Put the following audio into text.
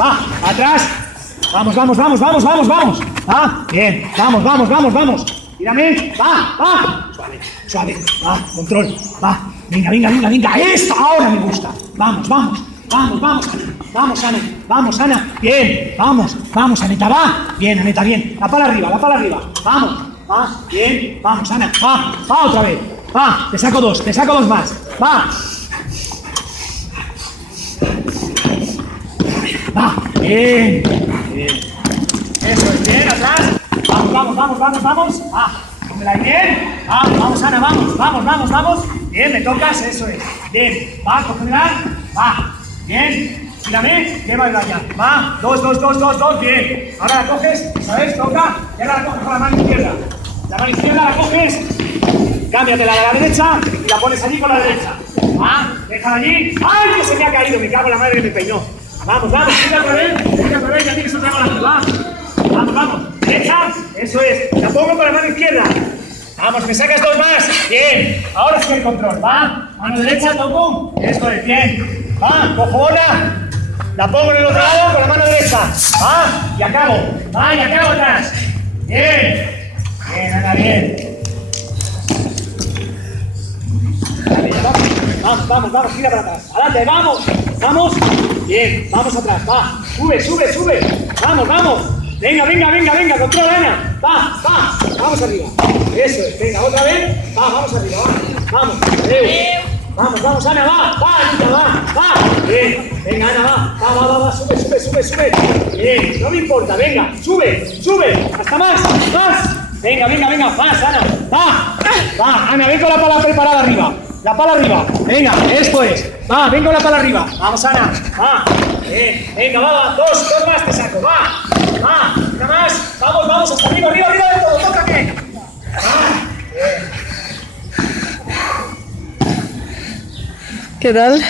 Va, atrás. Vamos, vamos, vamos, vamos, vamos, vamos. Va, bien. Vamos, vamos, vamos, vamos. Tírame. Va, va. Suave, suave. Va, control. Va. Venga, venga, venga, venga. Esto ahora me gusta. Vamos, vamos. Vamos, vamos, Ana. Vamos, Ana. Vamos, Ana. Bien. Vamos, vamos, Aneta. Va. Bien, Aneta, bien. La pala arriba, la pala arriba. Vamos. Va. Bien. Vamos, Ana. Va. Va otra vez. Va. Te saco dos más. Va. Va. Bien. Bien. Eso es, bien, atrás. Vamos, vamos, vamos, vamos, vamos. Va. Cómela bien. Va. Vamos, Ana, vamos. Vamos, vamos, vamos. Bien, me tocas, eso es. Bien. Va, cógemela. Va. Bien. Tírame. Llévala ya. Va. Dos. Bien. Ahora la coges. ¿Sabes? Toca. Y ahora la coges con la mano izquierda. La mano izquierda la coges. Cámbiatela de la derecha y la pones allí con la derecha. Va. Déjala allí. ¡Ay, que se me ha caído! Me cago en la madre que me peinó. Vamos, vamos. Tira otra vez. Ya tienes otra mano. Va. Vamos, vamos. Derecha. Eso es. La pongo con la mano izquierda. Vamos, me sacas dos más. Bien. Ahora sí el control. Va. Mano derecha, toco. Esto es. Bien. Va. Cojo una. La pongo en el otro lado con la mano derecha. Va. Y acabo. Va. Y acabo atrás. Bien. Bien, Ana, bien. Vamos, vamos, vamos. Tira para atrás. Adelante, vamos. Vamos. Bien. Vamos atrás. Va. Sube. Vamos, vamos. Venga. Controla, Ana. Va. Vamos arriba. Eso es. Venga, otra vez. Vamos arriba. Vamos. Vamos, Ana. Va, Anita, va. Bien. Venga, Ana, va. Sube. Bien. No me importa. Venga. Sube. Hasta más. Venga. Más, Ana. Va. Ana, ven con la pala preparada arriba. La pala arriba. Venga, esto es. Va, ven con la pala arriba. Vamos, Ana. Va. Bien. Venga, va. Dos más te saco. Va. Una más. Vamos. Hasta arriba de todo. Tócame. ¿Qué tal?